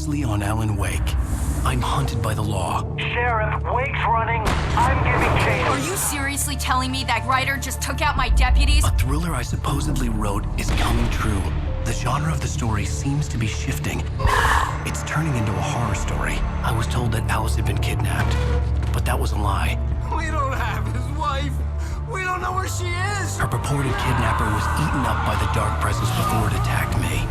previously on Alan Wake. I'm hunted by the law. Sheriff, Wake's running. I'm giving chase. Are you seriously telling me that writer just took out my deputies? A thriller I supposedly wrote is coming true. The genre of the story seems to be shifting. It's turning into a horror story. I was told that Alice had been kidnapped, but that was a lie. We don't have his wife. We don't know where she is. Her purported kidnapper was eaten up by the dark presence before it attacked me.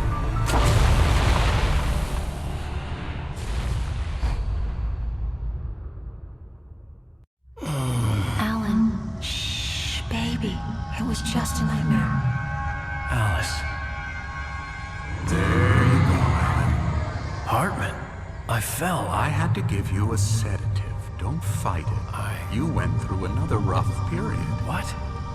Alan, shh, baby. It was just a nightmare. Alice. There you go, Alan. Hartman. I fell. I had to give you a sedative. Don't fight it. You went through another rough period. What?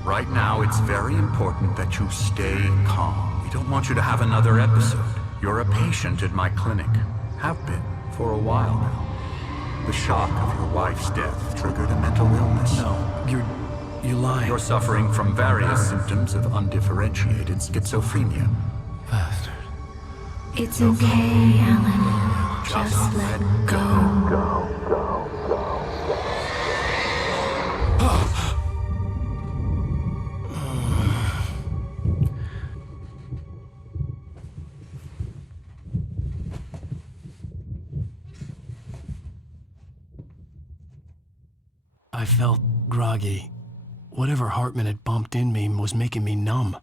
Right now, it's very important that you stay calm. We don't want you to have another episode. You're a patient at my clinic. Have been for a while now. The shock of your wife's death triggered a mental illness. No, you're lying. You're suffering from various symptoms of undifferentiated schizophrenia. Bastard. It's okay, Alan. Just let go. I felt groggy. Whatever Hartman had bumped in me was making me numb.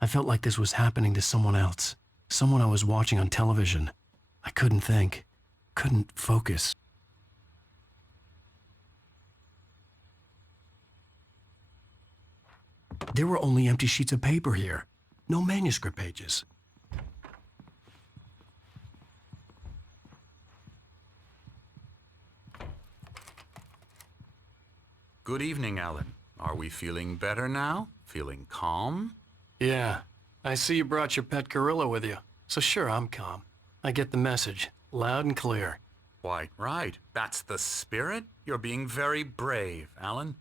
I felt like this was happening to someone else. Someone I was watching on television. I couldn't think. Couldn't focus. There were only empty sheets of paper here. No manuscript pages. Good evening, Alan. Are we feeling better now? Feeling calm? Yeah. I see you brought your pet gorilla with you. So sure, I'm calm. I get the message. Loud and clear. Quite right. That's the spirit. You're being very brave, Alan.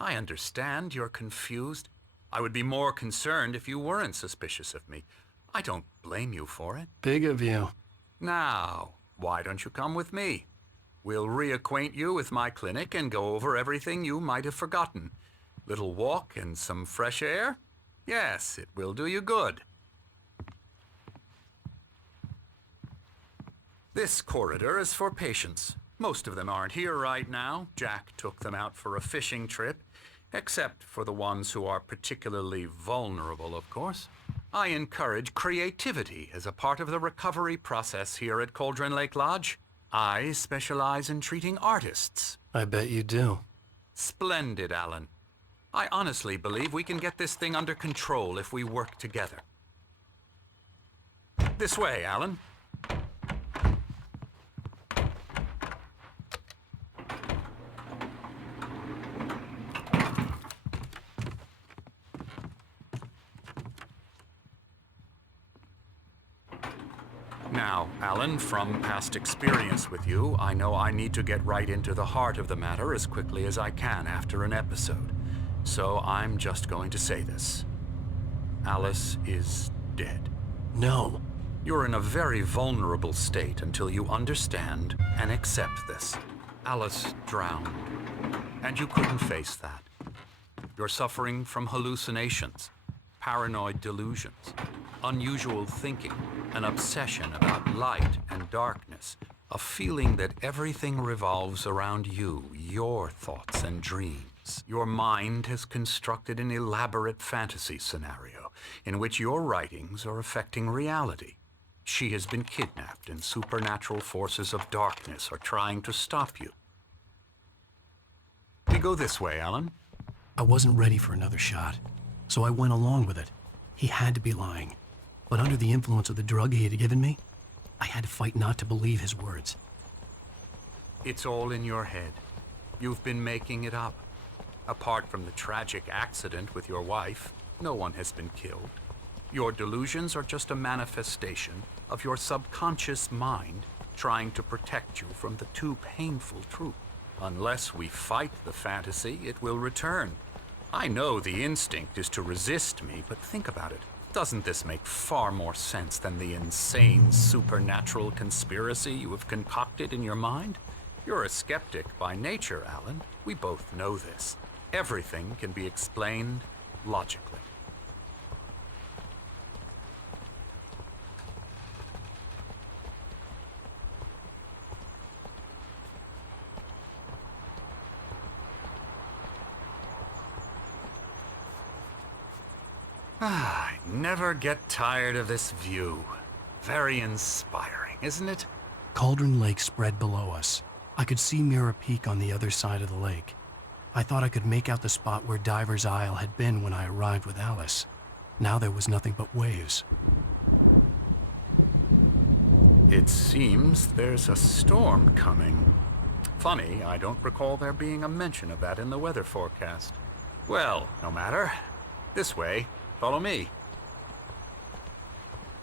I understand you're confused. I would be more concerned if you weren't suspicious of me. I don't blame you for it. Big of you. Now, why don't you come with me? We'll reacquaint you with my clinic and go over everything you might have forgotten. Little walk and some fresh air? Yes, it will do you good. This corridor is for patients. Most of them aren't here right now. Jack took them out for a fishing trip, except for the ones who are particularly vulnerable, of course. I encourage creativity as a part of the recovery process here at Cauldron Lake Lodge. I specialize in treating artists. I bet you do. Splendid, Alan. I honestly believe we can get this thing under control if we work together. This way, Alan. Now, Alan, from past experience with you, I know I need to get right into the heart of the matter as quickly as I can after an episode. So I'm just going to say this. Alice is dead. No. You're in a very vulnerable state until you understand and accept this. Alice drowned, and you couldn't face that. You're suffering from hallucinations, paranoid delusions, unusual thinking, an obsession about light and darkness, a feeling that everything revolves around you, your thoughts and dreams. Your mind has constructed an elaborate fantasy scenario in which your writings are affecting reality. She has been kidnapped and supernatural forces of darkness are trying to stop you. We go this way, Alan. I wasn't ready for another shot, so I went along with it. He had to be lying. But under the influence of the drug he had given me, I had to fight not to believe his words. It's all in your head. You've been making it up. Apart from the tragic accident with your wife, no one has been killed. Your delusions are just a manifestation of your subconscious mind trying to protect you from the too painful truth. Unless we fight the fantasy, it will return. I know the instinct is to resist me, but think about it. Doesn't this make far more sense than the insane supernatural conspiracy you have concocted in your mind? You're a skeptic by nature, Alan. We both know this. Everything can be explained logically. I never get tired of this view. Very inspiring, isn't it? Cauldron Lake spread below us. I could see Mirror Peak on the other side of the lake. I thought I could make out the spot where Diver's Isle had been when I arrived with Alice. Now there was nothing but waves. It seems there's a storm coming. Funny, I don't recall there being a mention of that in the weather forecast. Well, no matter. This way. Follow me.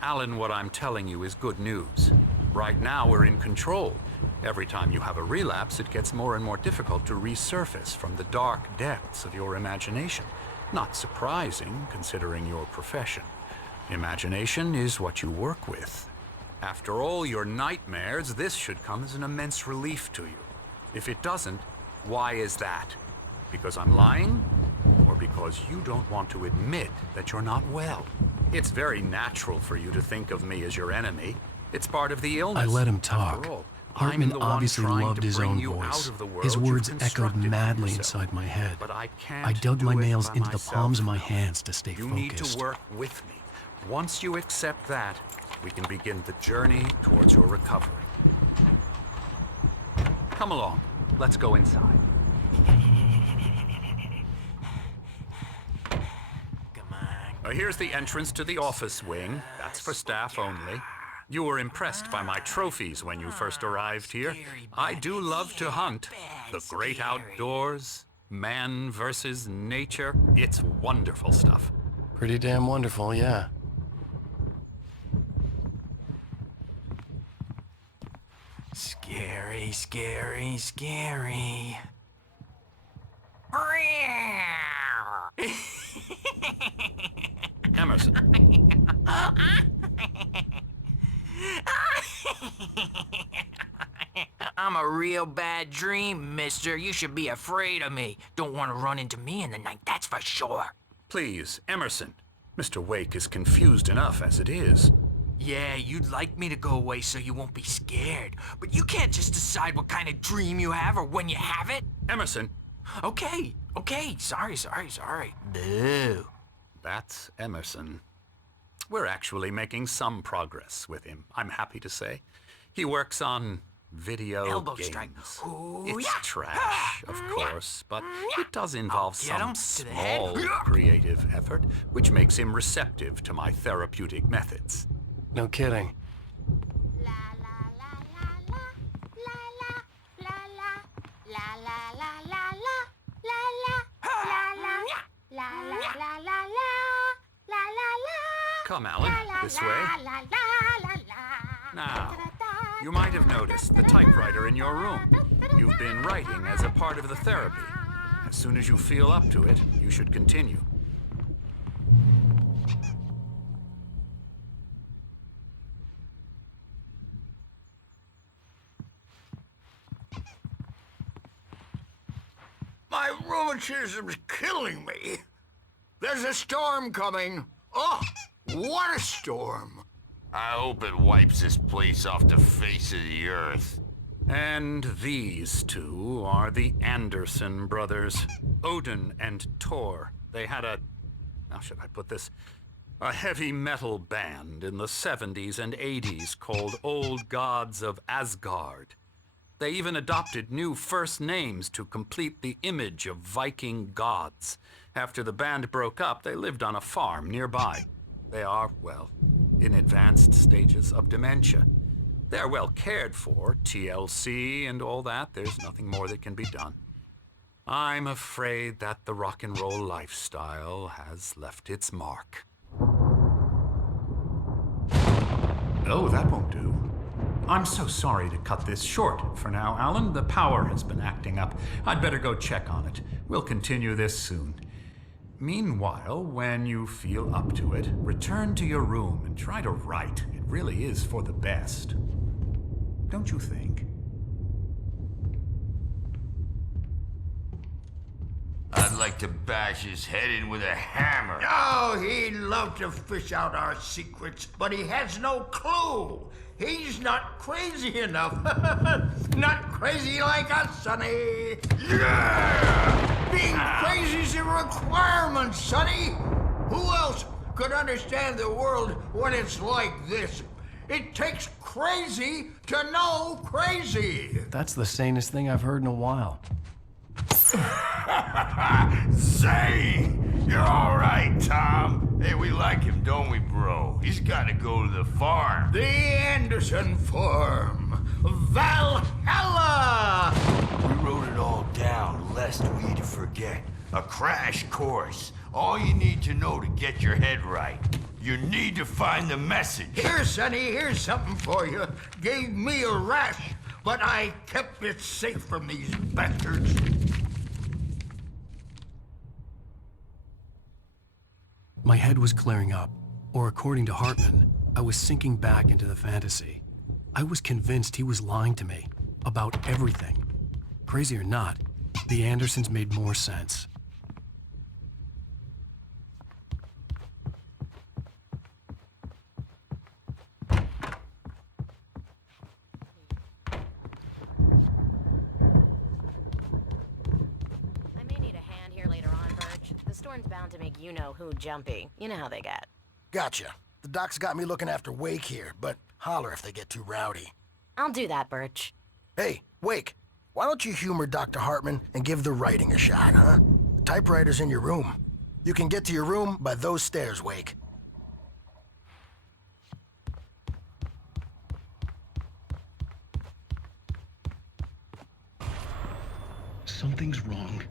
Alan, what I'm telling you is good news. Right now, we're in control. Every time you have a relapse, it gets more and more difficult to resurface from the dark depths of your imagination. Not surprising, considering your profession. Imagination is what you work with. After all your nightmares, this should come as an immense relief to you. If it doesn't, why is that? Because I'm lying? Or because you don't want to admit that you're not well? It's very natural for you to think of me as your enemy. It's part of the illness. I let him talk. After all, Hartman I'm the one obviously trying loved to his bring own you voice. out of the world His you've words echoed constructed for madly yourself. inside my head. But I can't I dug do my it nails by into the myself. palms of my hands to stay You focused. need to work with me. Once you accept that, we can begin the journey towards your recovery. Come along. Let's go inside. Here's the entrance to the office wing. That's for staff only. You were impressed by my trophies when you first arrived here. I do love to hunt. The great outdoors, man versus nature. It's wonderful stuff. Pretty damn wonderful, yeah. Scary, scary, scary. Emerson. I'm a real bad dream, mister. You should be afraid of me. Don't want to run into me in the night, that's for sure. Please, Emerson. Mr. Wake is confused enough as it is. Yeah, you'd like me to go away so you won't be scared. But you can't just decide what kind of dream you have or when you have it. Emerson. Okay. Sorry. Boo. That's Emerson. We're actually making some progress with him, I'm happy to say. He works on video Elbow games. strike. Ooh, It's yeah. trash, of course, but it does involve Get some him to the head. small creative effort, which makes him receptive to my therapeutic methods. No kidding. Come, Alan, this way. Now, you might have noticed the typewriter in your room. You've been writing as a part of the therapy. As soon as you feel up to it, you should continue. My rheumatism's killing me. There's a storm coming. Oh, what a storm. I hope it wipes this place off the face of the earth. And these two are the Anderson brothers, Odin and Tor. They had how should I put this? A heavy metal band in the 70s and 80s called Old Gods of Asgard. They even adopted new first names to complete the image of Viking gods. After the band broke up, they lived on a farm nearby. They are, well, in advanced stages of dementia. They're well cared for, TLC and all that. There's nothing more that can be done. I'm afraid that the rock and roll lifestyle has left its mark. Oh, that won't do. I'm so sorry to cut this short for now, Alan. The power has been acting up. I'd better go check on it. We'll continue this soon. Meanwhile, when you feel up to it, return to your room and try to write. It really is for the best. Don't you think? I'd like to bash his head in with a hammer. Oh, he'd love to fish out our secrets, but he has no clue. He's not crazy enough. Not crazy like us, Sonny. Yeah! Being crazy's a requirement, Sonny. Who else could understand the world when it's like this? It takes crazy to know crazy. That's the sanest thing I've heard in a while. Zane! You're all right, Tom. Hey, we like him, don't we, bro? He's got to go to the farm. The Anderson Farm. Valhalla! We wrote it all down, lest we'd forget. A crash course. All you need to know to get your head right. You need to find the message. Here, Sonny, here's something for you. Gave me a rash, but I kept it safe from these bastards. My head was clearing up, or according to Hartman, I was sinking back into the fantasy. I was convinced he was lying to me about everything. Crazy or not, the Andersons made more sense. Storm's bound to make you-know-who jumpy. You know how they get. Gotcha. The doc's got me looking after Wake here, but holler if they get too rowdy. I'll do that, Birch. Hey, Wake, why don't you humor Dr. Hartman and give the writing a shot, huh? The typewriter's in your room. You can get to your room by those stairs, Wake. Something's wrong.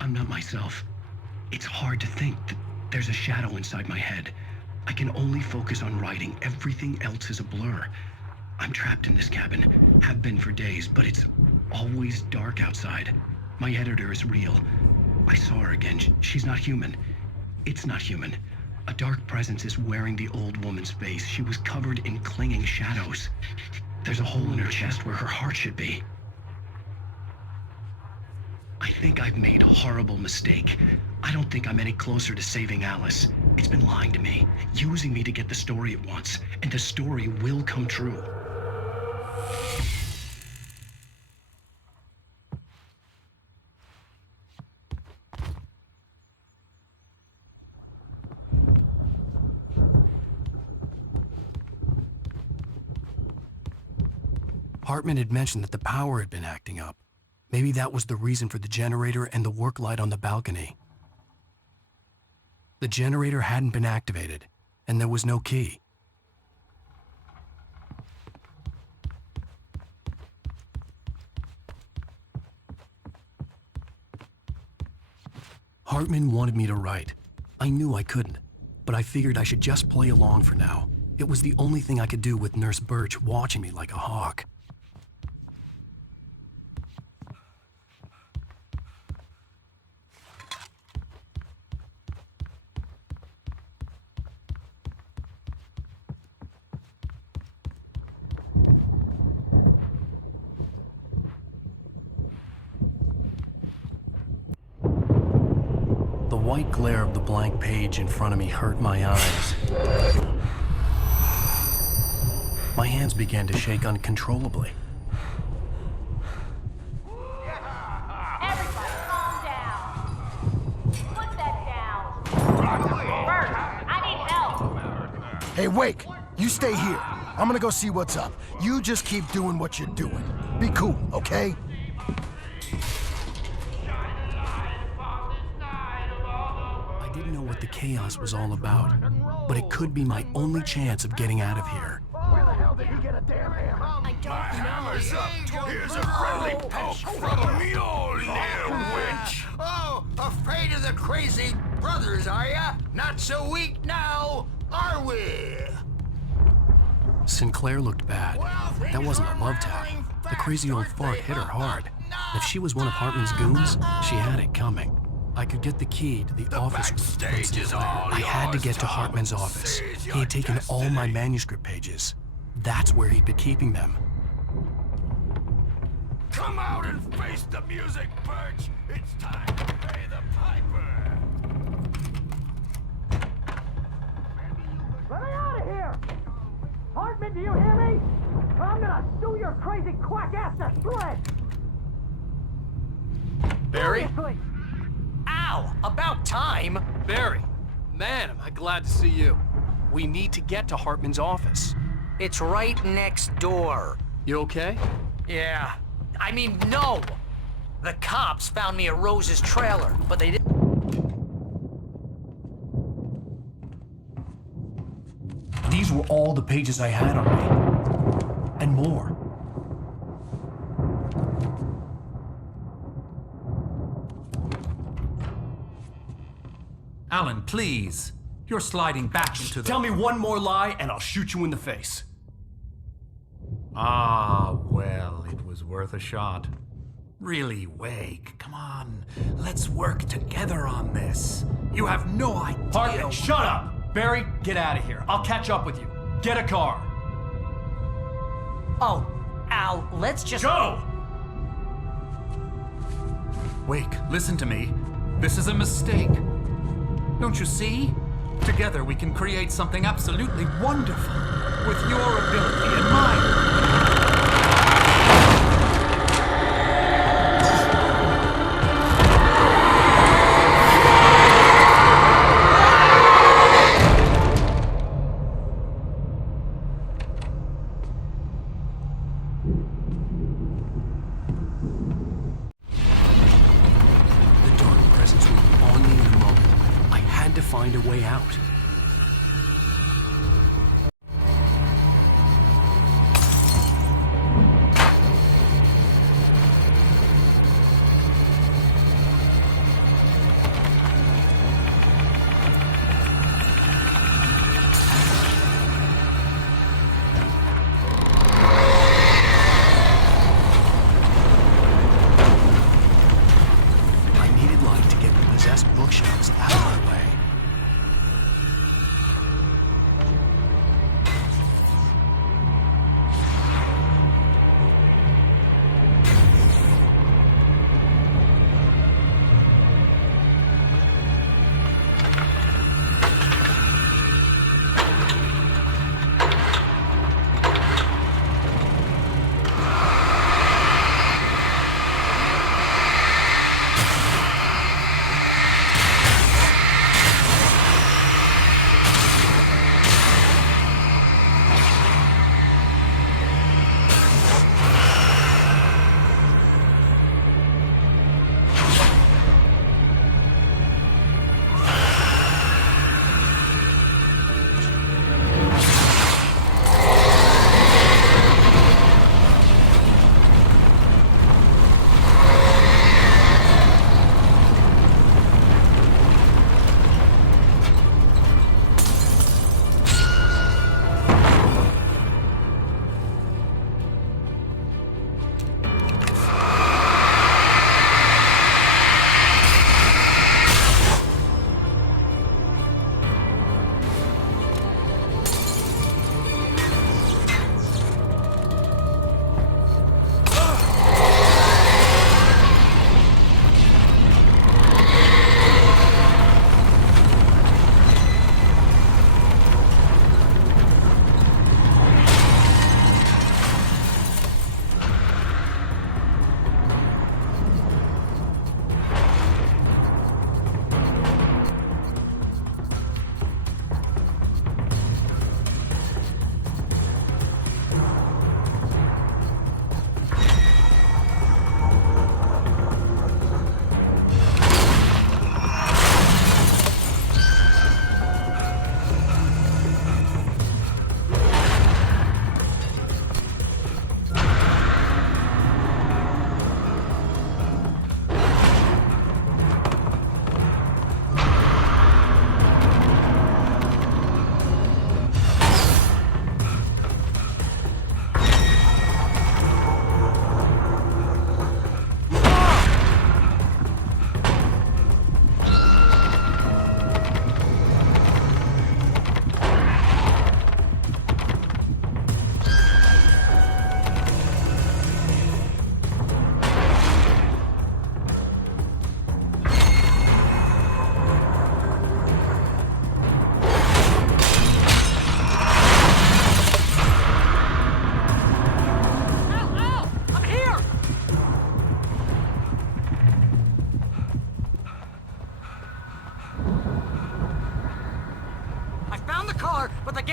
I'm not myself. It's hard to think that there's a shadow inside my head. I can only focus on writing. Everything else is a blur. I'm trapped in this cabin. Have been for days, but it's always dark outside. My editor is real. I saw her again. She's not human. It's not human. A dark presence is wearing the old woman's face. She was covered in clinging shadows. There's a hole in her chest where her heart should be. I think I've made a horrible mistake. I don't think I'm any closer to saving Alice. It's been lying to me, using me to get the story it wants, and the story will come true. Hartman had mentioned that the power had been acting up. Maybe that was the reason for the generator and the work light on the balcony. The generator hadn't been activated, and there was no key. Hartman wanted me to write. I knew I couldn't, but I figured I should just play along for now. It was the only thing I could do with Nurse Birch watching me like a hawk. The white glare of the blank page in front of me hurt my eyes. My hands began to shake uncontrollably. Everybody, calm down. Put that down. Bert, I need help. Hey, Wake, you stay here. I'm gonna go see what's up. You just keep doing what you're doing. Be cool, okay? I didn't know what the chaos was all about, but it could be my only chance of getting out of here. Where the hell did he get a damn hammer? I don't know. Hammer's up. Here's a friendly poke from me, old little witch. Oh, afraid of the crazy brothers, are ya? Not so weak now, are we? Sinclair looked bad. That wasn't a love tap. The crazy old fart hit her hard. If she was one of Hartman's goons, she had it coming. I could get the key to the office room. backstage is all I had to yours, get to Tom. Hartman's office. Seize He your had taken all my destiny. manuscript pages. That's where he'd been keeping them. Come out and face the music, Birch! It's time to pay the piper! Let me out of here! Hartman, do you hear me? Or I'm gonna sue your crazy quack ass to shreds! Barry? Seriously! Ow! About time! Barry! Man, am I glad to see you. We need to get to Hartman's office. It's right next door. You okay? Yeah. I mean, no! The cops found me at Rose's trailer, but they didn't. These were all the pages I had on me. And more. Alan, please. You're sliding back into the... Tell me one more lie and I'll shoot you in the face. Ah, well, it was worth a shot. Really, Wake, come on. Let's work together on this. You have no idea... Hartman, shut up! Barry, get out of here. I'll catch up with you. Get a car. Oh, Al, let's just... Go! Wake, listen to me. This is a mistake. Don't you see? Together we can create something absolutely wonderful. With your ability and mine. The dark presence would be on me in a moment. I had to find a way out. I needed light to get the possessed bookshelves out of my way.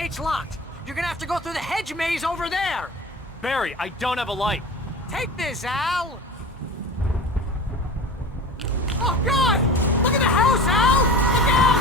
gate's locked. You're gonna have to go through the hedge maze over there. Barry, I don't have a light. Take this, Al. Oh, God! Look at the house, Al! Look out!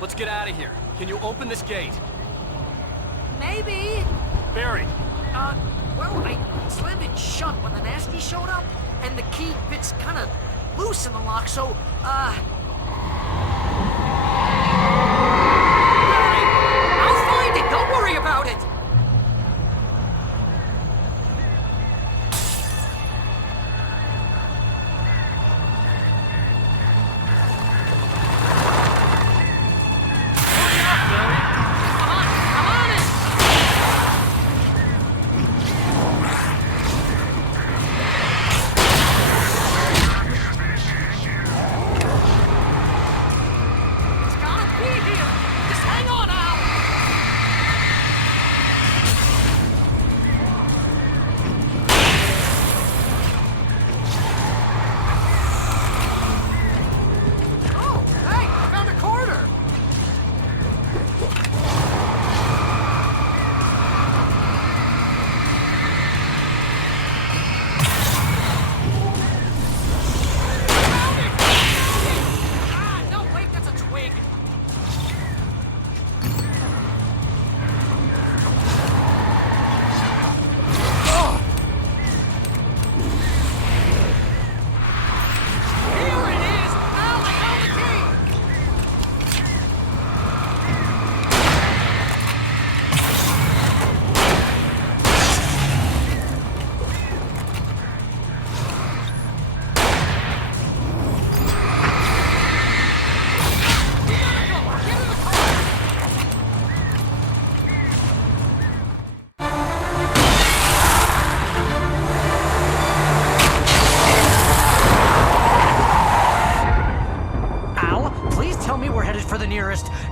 let's get out of here. Can you open this gate? Maybe. Barry! Well, I slammed it shut when the nasty showed up, and the key fits kind of loose in the lock, so, Barry, I'll find it! Don't worry about it!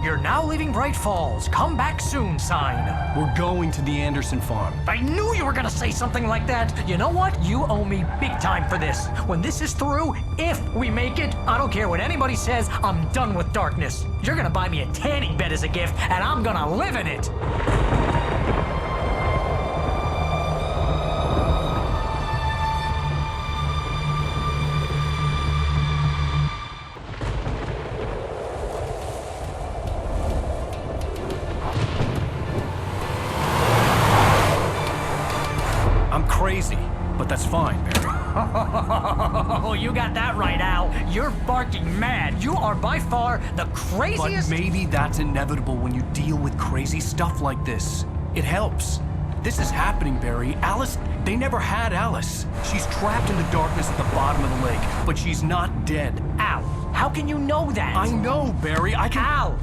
You're now leaving Bright Falls. Come back soon sign. We're going to the Anderson farm. I knew you were gonna say something like that. You know what? You owe me big time for this. When this is through, if we make it, I don't care what anybody says, I'm done with darkness. You're gonna buy me a tanning bed as a gift, and I'm gonna live in it. Crazy, but that's fine, Barry. Oh, you got that right, Al. You're barking mad. You are by far the craziest... But maybe that's inevitable when you deal with crazy stuff like this. It helps. This is happening, Barry. Alice, they never had Alice. She's trapped in the darkness at the bottom of the lake, but she's not dead. Al, how can you know that? I know, Barry. I can... Al,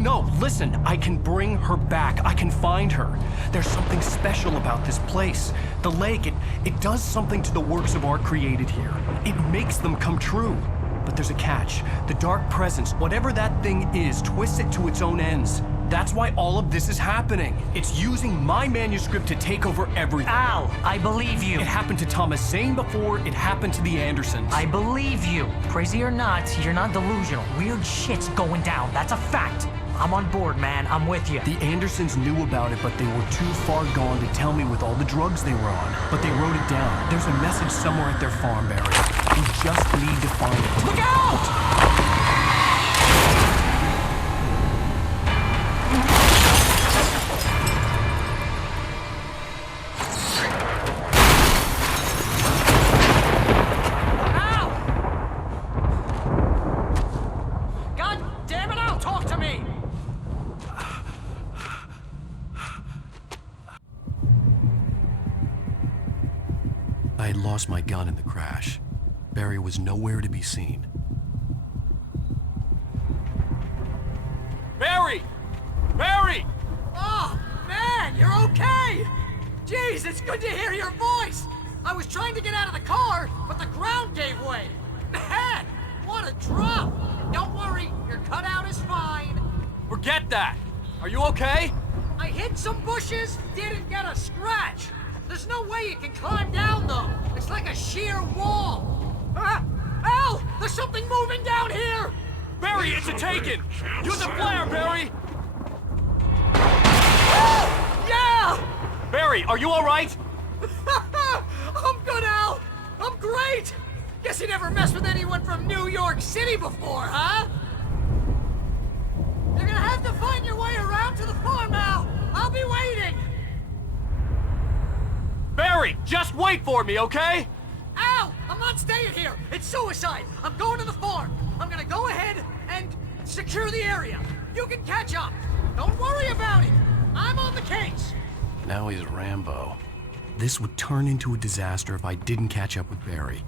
No, listen. I can bring her back. I can find her. There's something special about this place. The lake, it does something to the works of art created here. It makes them come true. But there's a catch. The dark presence, whatever that thing is, twists it to its own ends. That's why all of this is happening. It's using my manuscript to take over everything. Al, I believe you. It happened to Thomas Zane before, it happened to the Andersons. I believe you. Crazy or not, you're not delusional. Weird shit's going down. That's a fact. I'm on board, man. I'm with you. The Andersons knew about it, but they were too far gone to tell me with all the drugs they were on. But they wrote it down. There's a message somewhere at their farm, Barry. We just need to find it. Look out! I had lost my gun in the crash. Barry was nowhere to be seen. Barry! Barry! Oh, man, you're okay! Jeez, it's good to hear your voice! I was trying to get out of the car, but the ground gave way. Man, what a drop! Don't worry, your cutout is fine. Forget that! Are you okay? I hit some bushes, didn't get a scratch. There's no way you can climb down, though. It's like a sheer wall. Al! There's something moving down here! Barry, it's a taken! Use a flare, Barry! Yeah! Barry, are you alright? I'm good, Al! I'm great! Guess you never messed with anyone from New York City before, huh? You're gonna have to find your way around to the farm now! I'll be waiting! Barry, just wait for me, okay? Al! I'm not staying here! It's suicide! I'm going to the farm! I'm gonna go ahead and secure the area! You can catch up! Don't worry about it! I'm on the case! Now he's Rambo. This would turn into a disaster if I didn't catch up with Barry.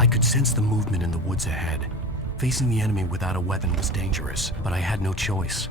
I could sense the movement in the woods ahead. Facing the enemy without a weapon was dangerous, but I had no choice.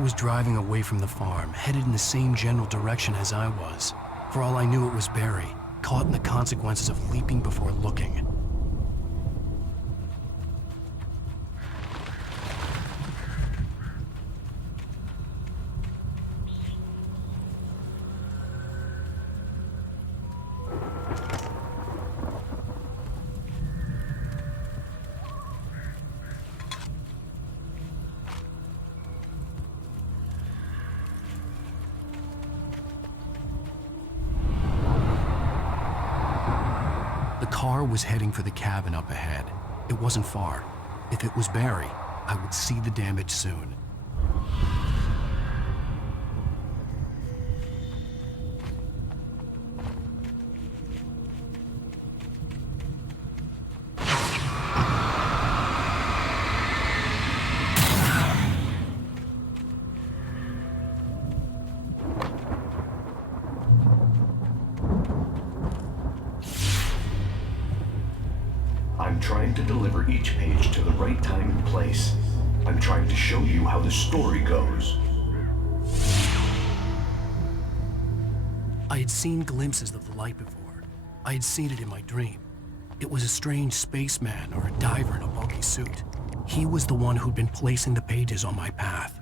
Was driving away from the farm, headed in the same general direction as I was. For all I knew, it was Barry, caught in the consequences of leaping before looking. car was heading for the cabin up ahead. It wasn't far. If it was Barry, I would see the damage soon. I'm trying to deliver each page to the right time and place. I'm trying to show you how the story goes. I had seen glimpses of the light before. I had seen it in my dream. It was a strange spaceman or a diver in a bulky suit. He was the one who'd been placing the pages on my path.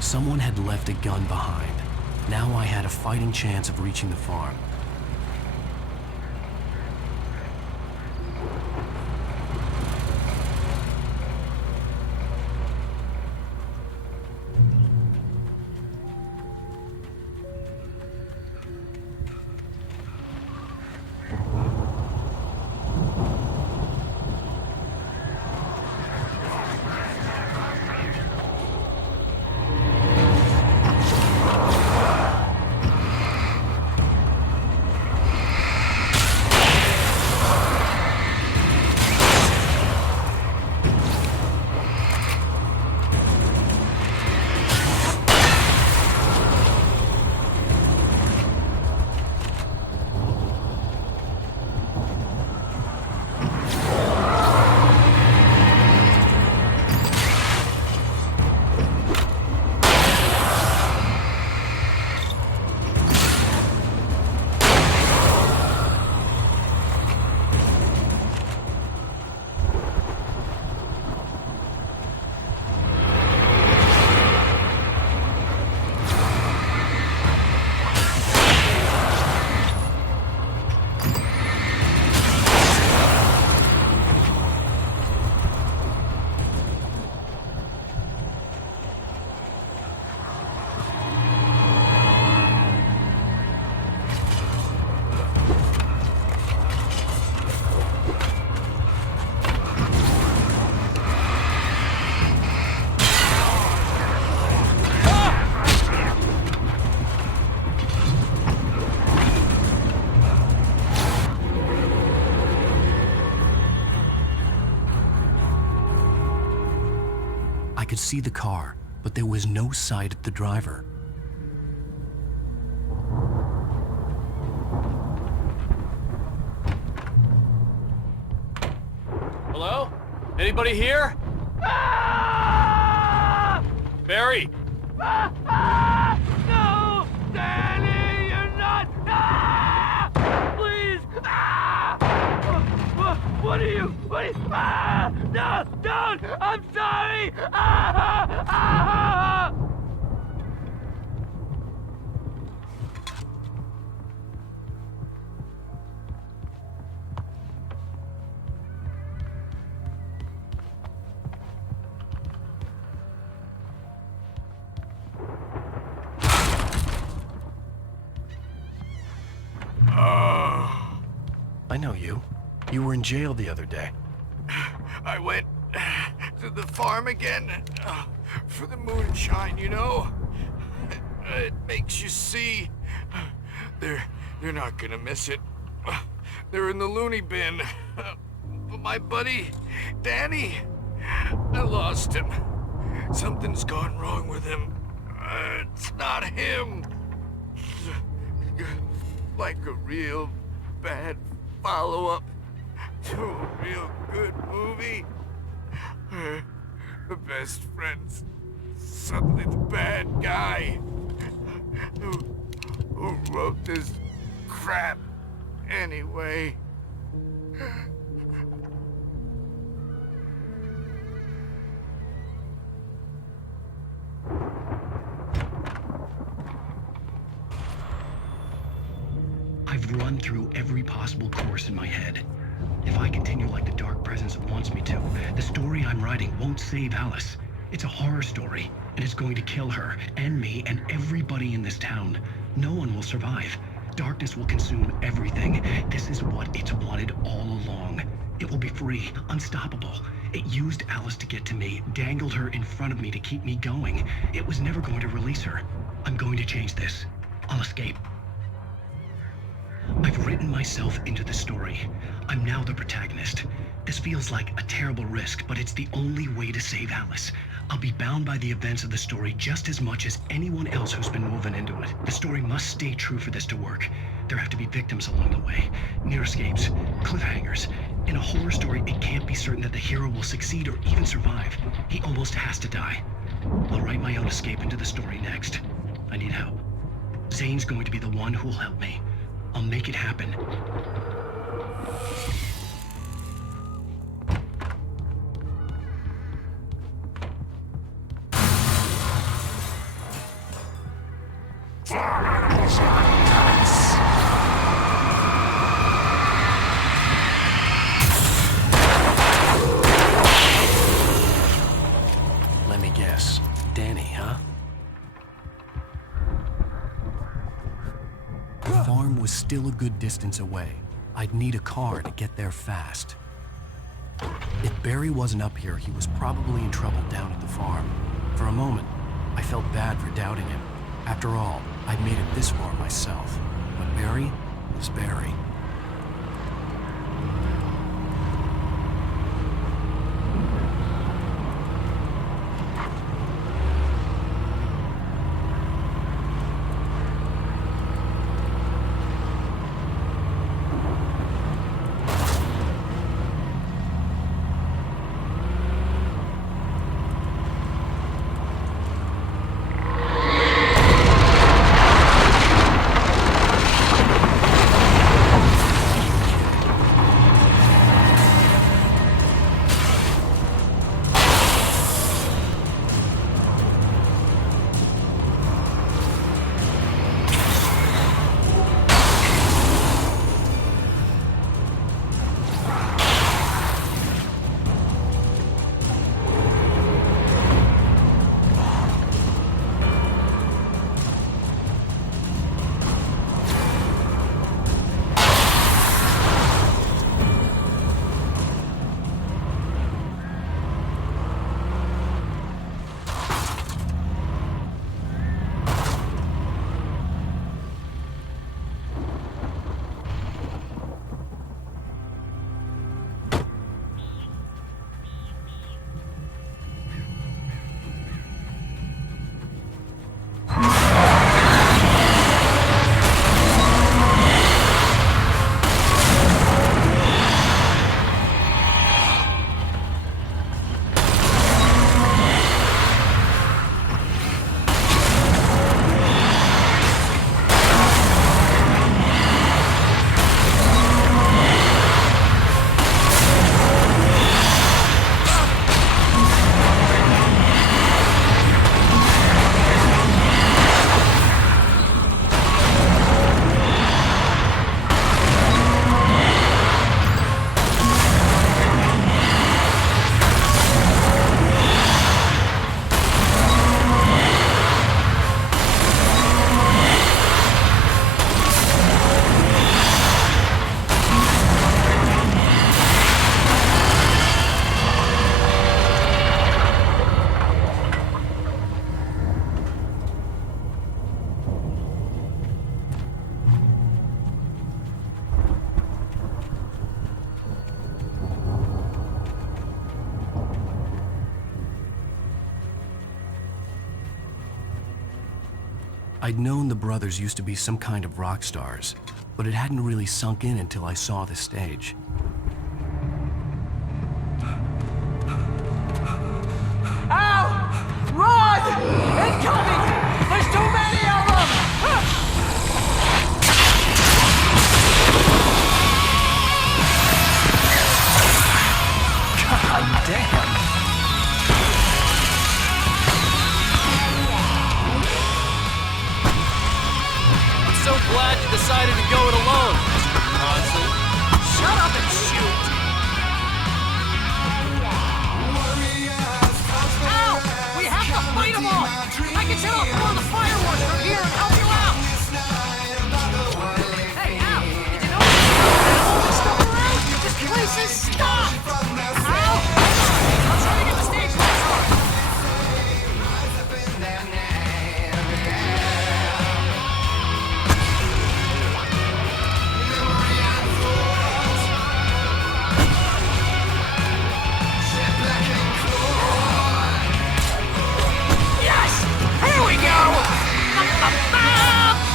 Someone had left a gun behind. Now I had a fighting chance of reaching the farm. I could see the car, but there was no sight of the driver. Hello? Anybody here? Ah! Barry! No! Danny, you're not! Please! What are you? No! Don't! I'm sorry! I know you. You were in jail the other day. I went to the farm again for the moonshine, you know? It makes you see. They're not gonna miss it. They're in the loony bin. But my buddy, Danny, I lost him. Something's gone wrong with him. It's not him. Like a real bad follow-up to a real good movie. The best friend's suddenly the bad guy who wrote this crap anyway. I've run through every possible course in my head. If I continue like the Dark Presence wants me to, the story I'm writing won't save Alice. It's a horror story, and it's going to kill her, and me, and everybody in this town. No one will survive. Darkness will consume everything. This is what it's wanted all along. It will be free, unstoppable. It used Alice to get to me, dangled her in front of me to keep me going. It was never going to release her. I'm going to change this. I'll escape. I've written myself into the story. I'm now the protagonist. This feels like a terrible risk, but it's the only way to save Alice. I'll be bound by the events of the story just as much as anyone else who's been woven into it. The story must stay true for this to work. There have to be victims along the way, near escapes, cliffhangers. In a horror story, it can't be certain that the hero will succeed or even survive. He almost has to die. I'll write my own escape into the story next. I need help. Zane's going to be the one who'll help me. I'll make it happen. Let me guess. Danny, huh? The farm was still a good distance away. I'd need a car to get there fast. If Barry wasn't up here, he was probably in trouble down at the farm. For a moment, I felt bad for doubting him. After all, I'd made it this far myself. But Barry was Barry. I'd known the brothers used to be some kind of rock stars, but it hadn't really sunk in until I saw the stage. Ow! Run! Incoming! There's too many of them! God damn. I'm so glad you decided to go it alone, Mr. Bronson. Shut up and shoot! Ow! We have to fight them all! I can set off more of the fireworks from here and help you out! Hey, Al! Did you know all this stuff around? This place is stopped! Al! I'm trying to get the stage lights on! Yes! Here we go!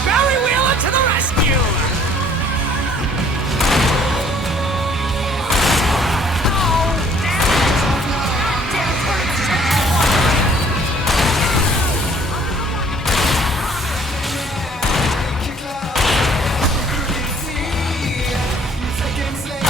Barry Wheeler to the rescue! Oh, damn it! Goddamn turret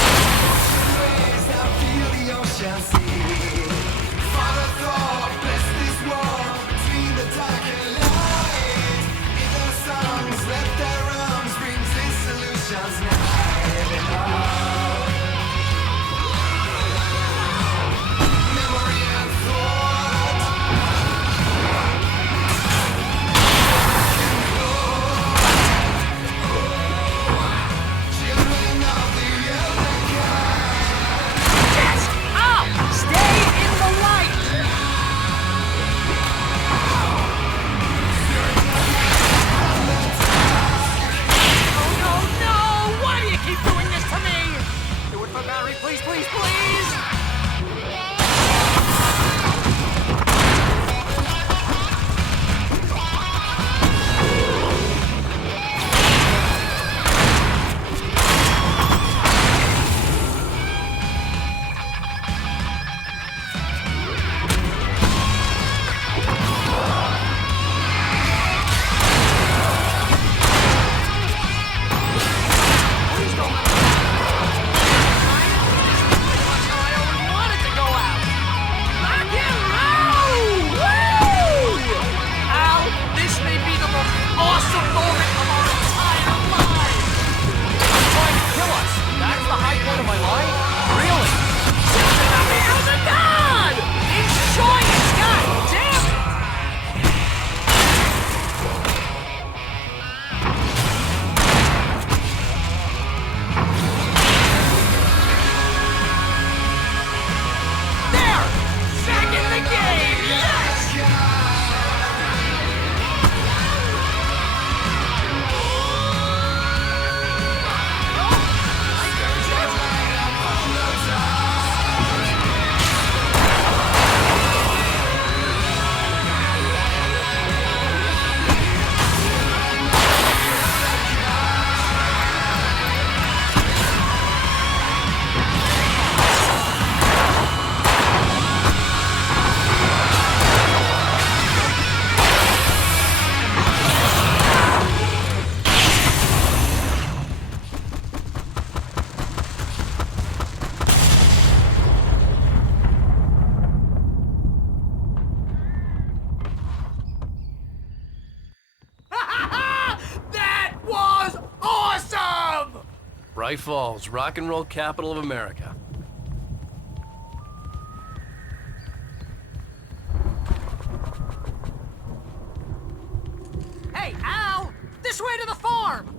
Bright Falls, rock and roll capital of America. Hey, Al! This way to the farm!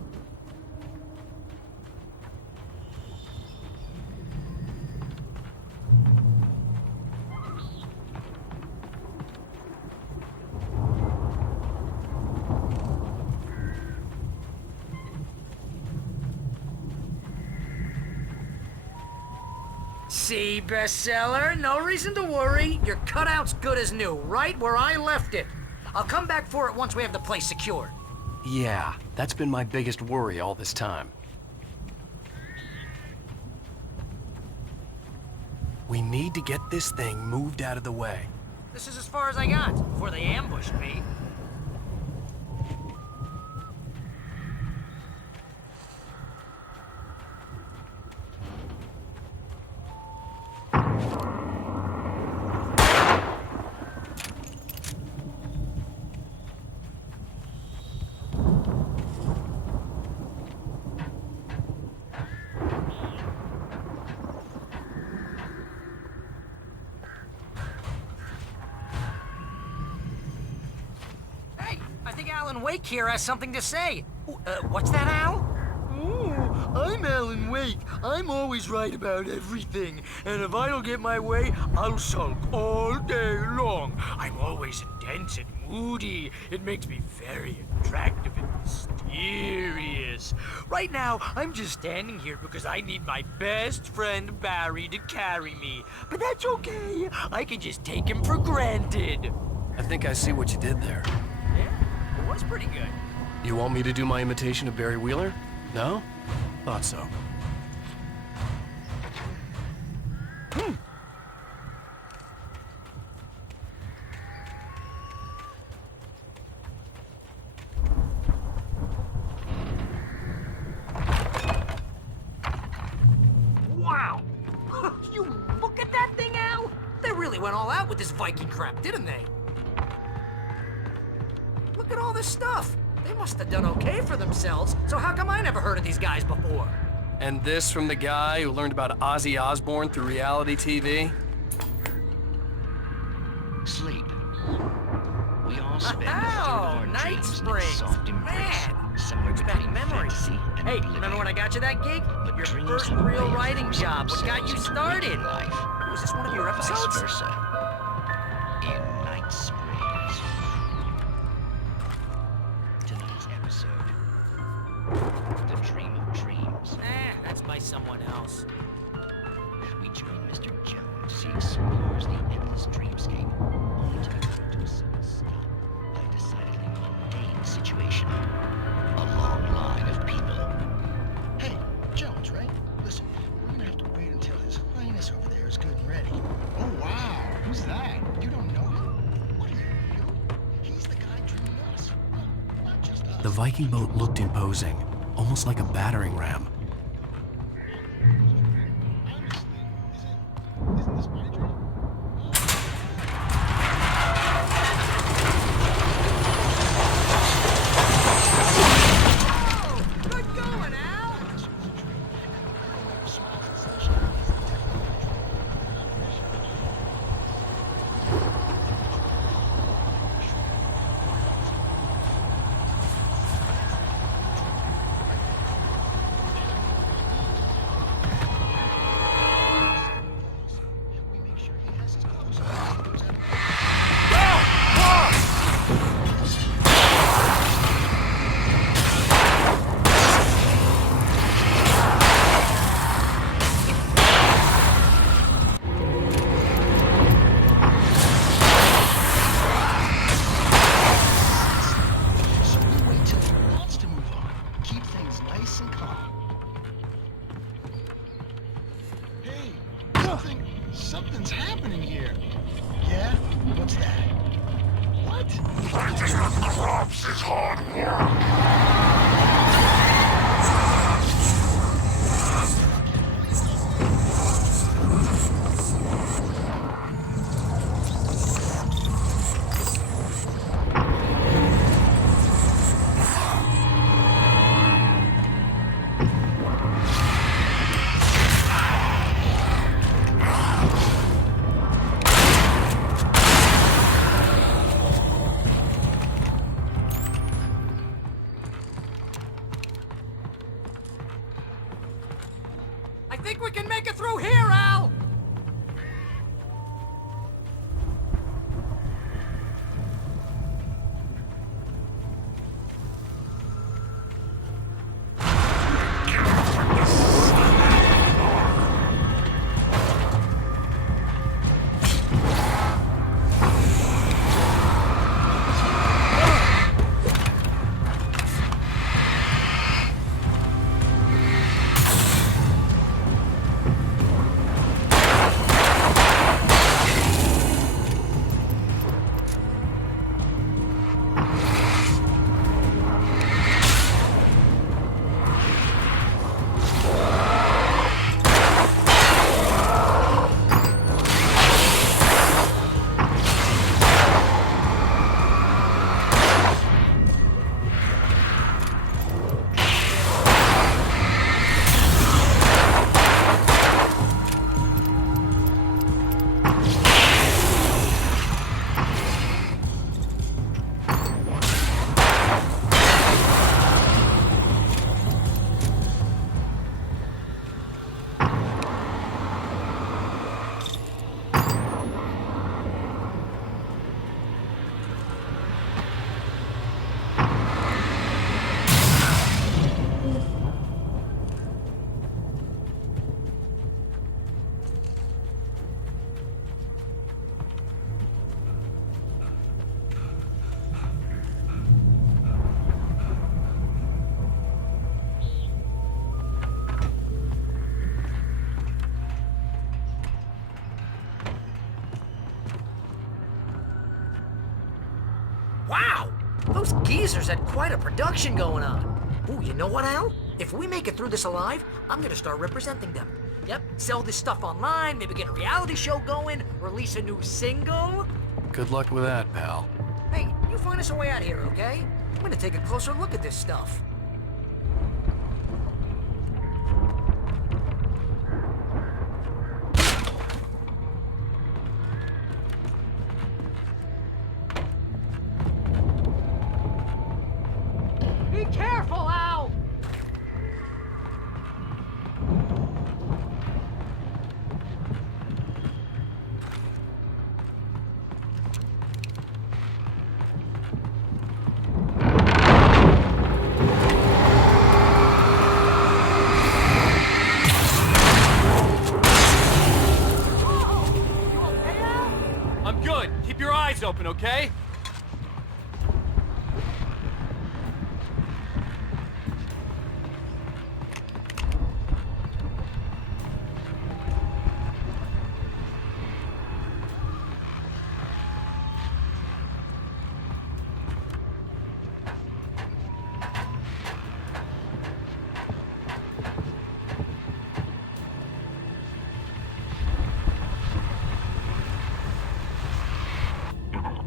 See, bestseller? No reason to worry. Your cutout's good as new, right where I left it. I'll come back for it once we have the place secured. Yeah, that's been my biggest worry all this time. We need to get this thing moved out of the way. This is as far as I got before they ambushed me. Alanwake here has something to say. What's that, Al? Oh, I'm Alan Wake. I'm always right about everything. And if I don't get my way, I'll sulk all day long. I'm always intense and moody. It makes me very attractive and mysterious. Right now, I'm just standing here because I need my best friend Barry to carry me. But that's okay. I can just take him for granted. I think I see what you did there. Yeah, it was pretty good. You want me to do my imitation of Barry Wheeler? No? Thought so. Wow! You look at that thing, Al! They really went all out with this Viking crap, didn't they? Look at all this stuff. They must have done okay for themselves, so how come I never heard of these guys before? And this from the guy who learned about Ozzy Osbourne through reality TV? Sleep. We all spend a third of our dreams in its soft embrace. Somewhere between fantasy and Hey, oblivion. remember when I got you that gig? But Your dreams first have a way real of writing forcing job. What got you themselves into started? waking life. Was this one of your Or episodes? Vice versa. In Night Springs. Tonight's episode. The Dream of Dreams. That's by someone else. We join Mr. Jones. He explores the endless dreamscape, only to be put to a sudden stop by a decidedly mundane situation. A long line of people. Hey, Jones, right? Listen, we're gonna have to wait until His Highness over there is good and ready. Oh, wow. Who's that? You don't know him? What are you? He's the guy dreaming us. Well, not just us. The Viking boat looked imposing, almost like a battering ram. Isn't this my dream? Good going, Al! We make sure he has his clothes on. He goes out. So we wait till he wants to move on. Keep things nice and calm. Hey, something's happening here. Yeah? What's that? What? Fighting the crops is hard work. I think we can make it through here, Al! Wow! Those geezers had quite a production going on. Ooh, you know what, Al? If we make it through this alive, I'm gonna start representing them. Yep, sell this stuff online, maybe get a reality show going, release a new single. Good luck with that, pal. Hey, you find us a way out of here, okay? I'm gonna take a closer look at this stuff. Be careful, Al! I'm good. Keep your eyes open, okay?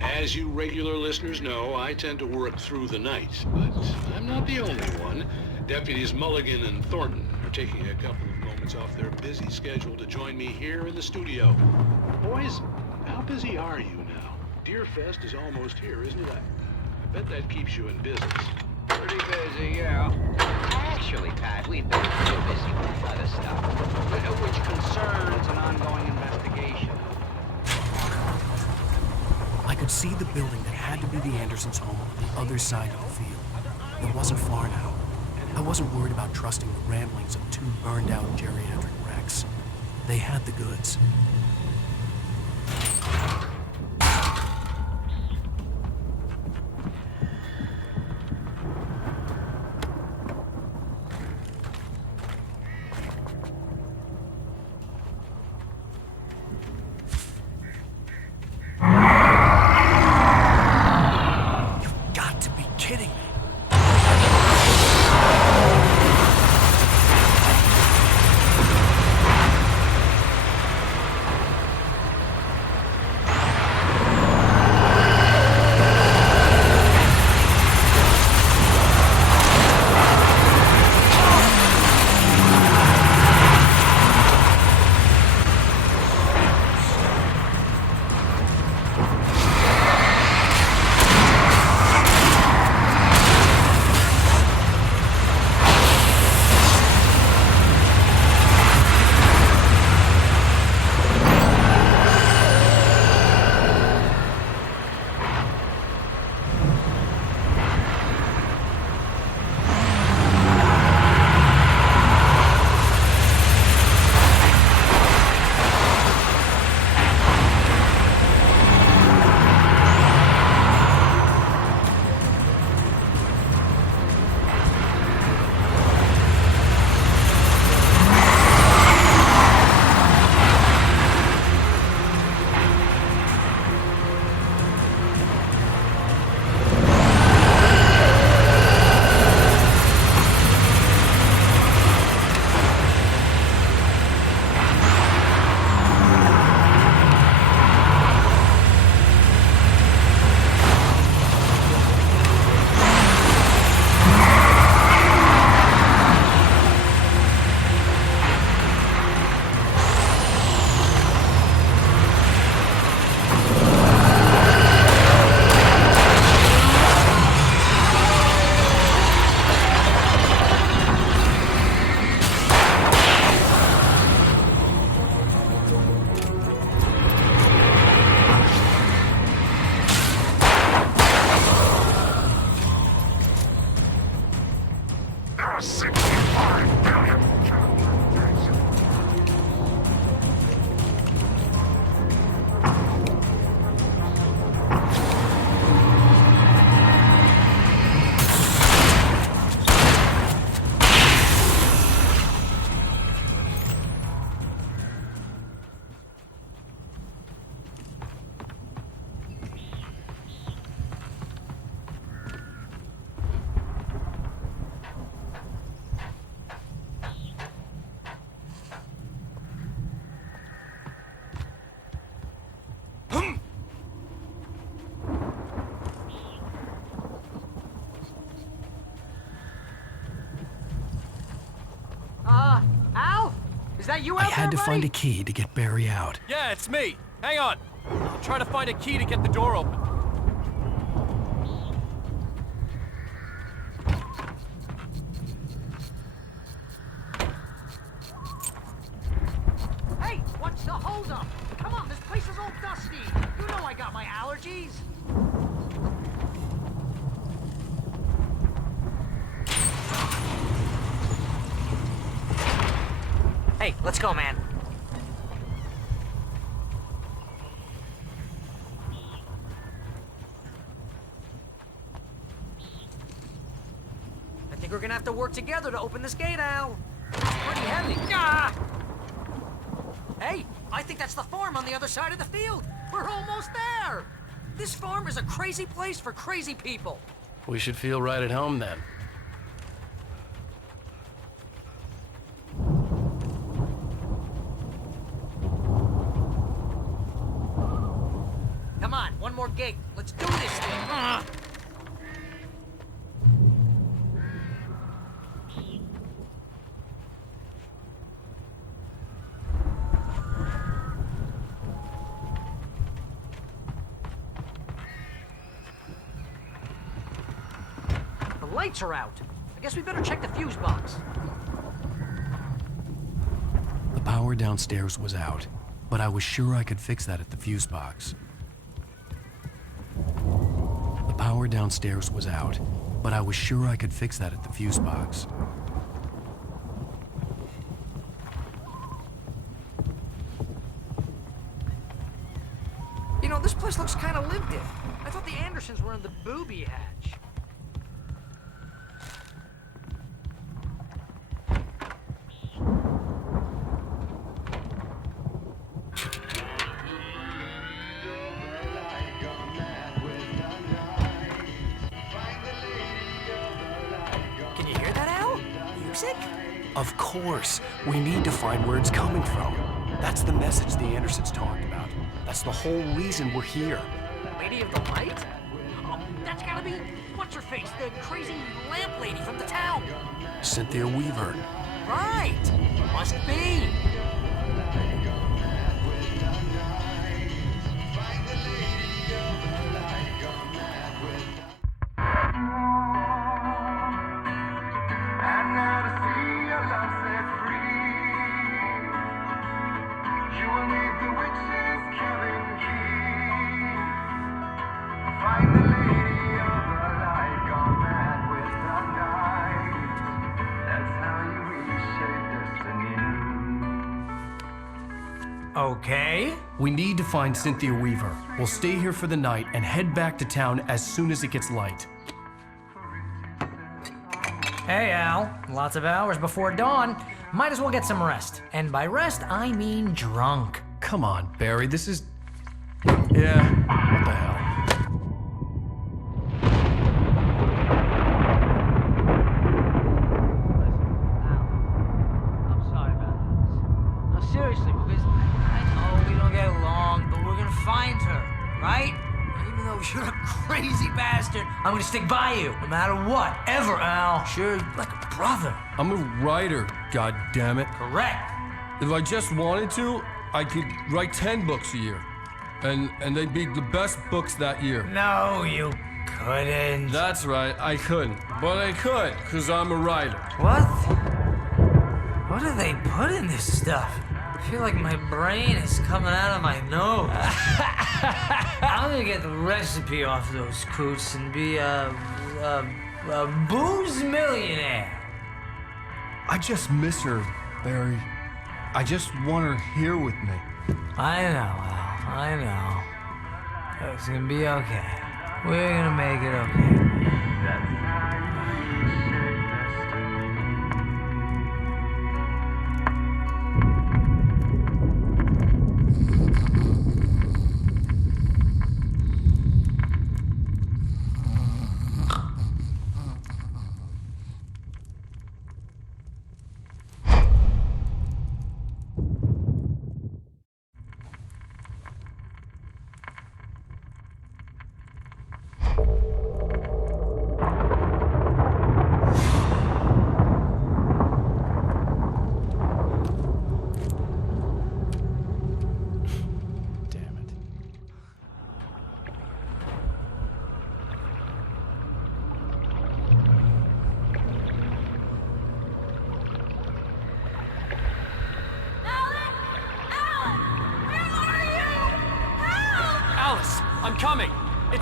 As you regular listeners know, I tend to work through the night, but I'm not the only one. Deputies Mulligan and Thornton are taking a couple of moments off their busy schedule to join me here in the studio. Boys, how busy are you now? Deerfest is almost here, isn't it? I bet that keeps you in business. Pretty busy, yeah. Actually, Pat, we've been pretty busy with other stuff, which concerns an ongoing investigation. I could see the building that had to be the Andersons' home on the other side of the field. It wasn't far now. I wasn't worried about trusting the ramblings of two burned-out geriatric wrecks. They had the goods. Is that you I out there, had to buddy? find a key to get Barry out. Yeah, it's me. Hang on. I'll try to find a key to get the door open. Hey, what's the holdup? Come on, this place is all dusty. You know I got my allergies. Hey, let's go, man. I think we're gonna have to work together to open this gate, Al. It's pretty heavy. Ah! Hey, I think that's the farm on the other side of the field. We're almost there. This farm is a crazy place for crazy people. We should feel right at home then. Come on, one more gate. Let's do this thing. The lights are out. I guess we better check the fuse box. The power downstairs was out, but I was sure I could fix that at the fuse box. The power downstairs was out, but I was sure I could fix that at the fuse box. You know, this place looks kind of lived in. I thought the Andersons were in the booby hatch. Can you hear that, Al? Music? Of course. We need to find where it's coming from. That's the message the Andersons talked about. That's the whole reason we're here. Lady of the Light? Oh, that's gotta be what's-her-face, the crazy lamp lady from the town. Cynthia Weaver. Right! Must be. Okay. We need to find Cynthia Weaver. We'll stay here for the night and head back to town as soon as it gets light. Hey, Al. Lots of hours before dawn. Might as well get some rest. And by rest, I mean drunk. Come on, Barry, this is... Yeah, what the hell? I'm sorry about this. No, seriously, because I know we don't get along, but we're gonna find her, right? And even though you're a crazy bastard, I'm gonna stick by you, no matter what, ever, Al. Sure, like a brother. I'm a writer, goddammit. Correct. If I just wanted to, I could write 10 books a year. And they'd be the best books that year. No, you couldn't. That's right, I couldn't. But I could, because I'm a writer. What? What do they put in this stuff? I feel like my brain is coming out of my nose. I'm gonna get the recipe off those coots and be a booze millionaire. I just miss her, Barry. I just want her here with me. I know, Al. I know. It's gonna be okay. We're gonna make it okay.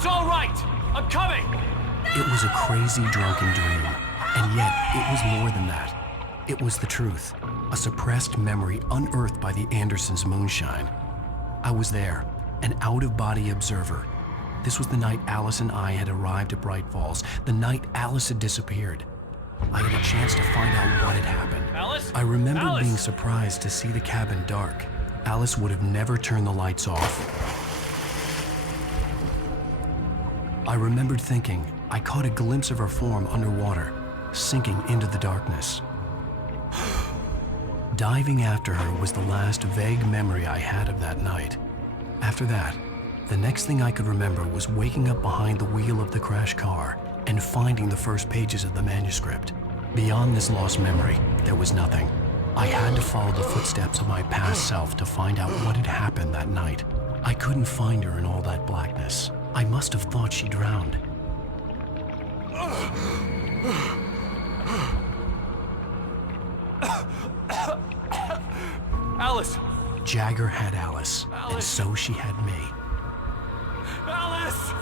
It's all right! I'm coming! It was a crazy, drunken dream, and yet it was more than that. It was the truth, a suppressed memory unearthed by the Andersons' moonshine. I was there, an out-of-body observer. This was the night Alice and I had arrived at Bright Falls, the night Alice had disappeared. I had a chance to find out what had happened. Alice? I remember Alice! being surprised to see the cabin dark. Alice would have never turned the lights off. I remembered thinking I caught a glimpse of her form underwater, sinking into the darkness. Diving after her was the last vague memory I had of that night. After that, the next thing I could remember was waking up behind the wheel of the crashed car and finding the first pages of the manuscript. Beyond this lost memory, there was nothing. I had to follow the footsteps of my past self to find out what had happened that night. I couldn't find her in all that blackness. I must have thought she drowned. Alice! Jagger had Alice, and so she had me. Alice!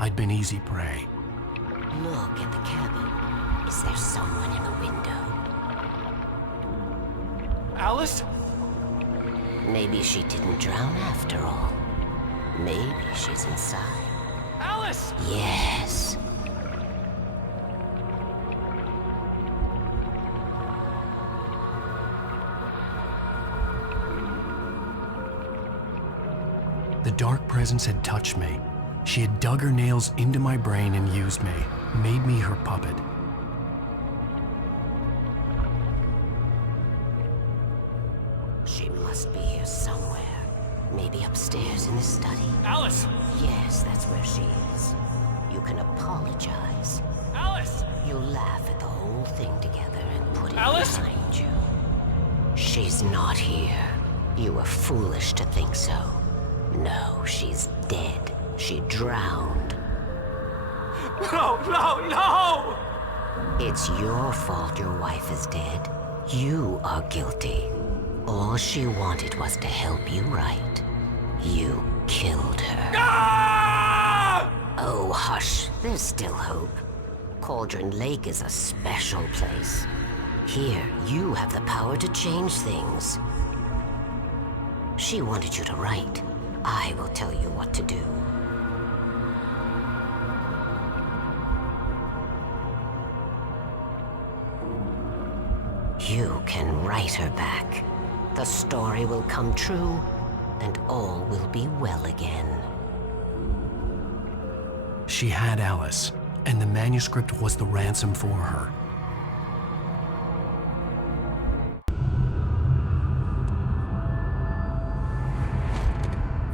I'd been easy prey. Look at the cabin. Is there someone in the window? Alice? Maybe she didn't drown after all. Maybe she's inside. Alice! Yes. The dark presence had touched me. She had dug her nails into my brain and used me, made me her puppet. She must be here somewhere. Maybe upstairs in the study. Alice! Yes, that's where she is. You can apologize. Alice! You laugh at the whole thing together and put it Alice? behind you. She's not here. You were foolish to think so. No, she's dead. She drowned. No, no, no! It's your fault your wife is dead. You are guilty. All she wanted was to help you right. You killed her. Ah! Oh, hush. There's still hope. Cauldron Lake is a special place. Here, you have the power to change things. She wanted you to write. I will tell you what to do. You can write her back. The story will come true, and all will be well again. She had Alice, and the manuscript was the ransom for her.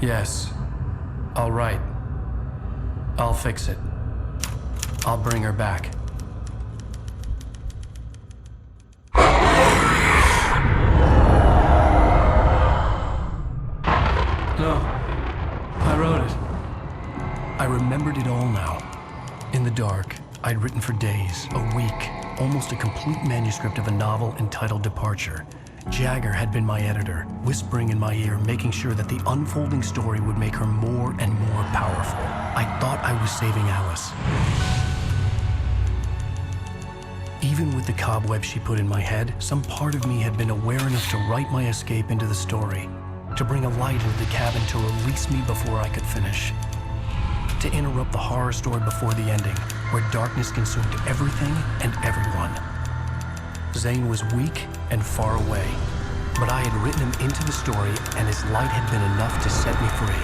Yes. All right. I'll fix it. I'll bring her back. No. I wrote it. I remembered it all now. In the dark, I'd written for days, a week, almost a complete manuscript of a novel entitled Departure. Jagger had been my editor, whispering in my ear, making sure that the unfolding story would make her more and more powerful. I thought I was saving Alice. Even with the cobweb she put in my head, some part of me had been aware enough to write my escape into the story, to bring a light into the cabin to release me before I could finish, to interrupt the horror story before the ending, where darkness consumed everything and everyone. Zane was weak and far away, but I had written him into the story, and his light had been enough to set me free.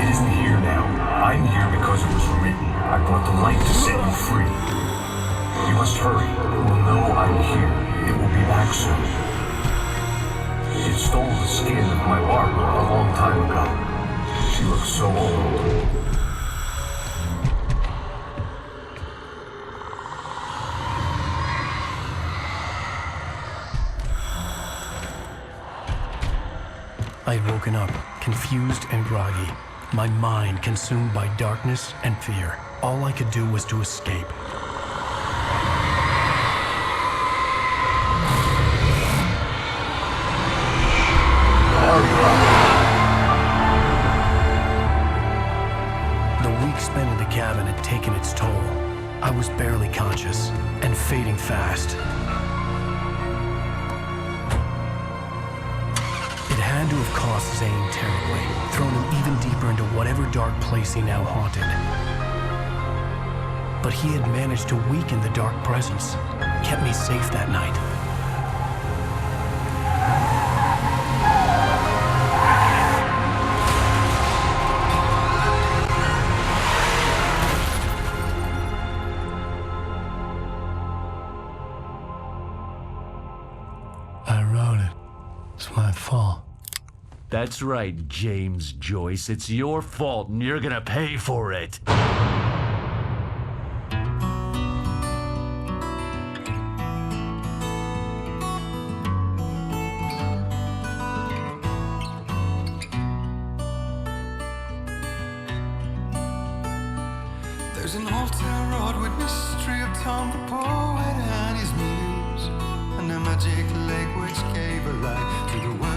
It isn't here now. I'm here because it was written. I brought the light to set you free. You must hurry. You will know I'm here. It will be back soon. It stole the skin of my Barbara a long time ago. She looks so old. I had woken up, confused and groggy, my mind consumed by darkness and fear. All I could do was to escape. had to have cost Zane terribly, thrown him even deeper into whatever dark place he now haunted. But he had managed to weaken the dark presence, kept me safe that night. I wrote it. It's my fault. That's right, James Joyce. It's your fault, and you're gonna pay for it. There's an old town road with mystery of Tom the poet and his muse, and a magic lake which gave a light to the world.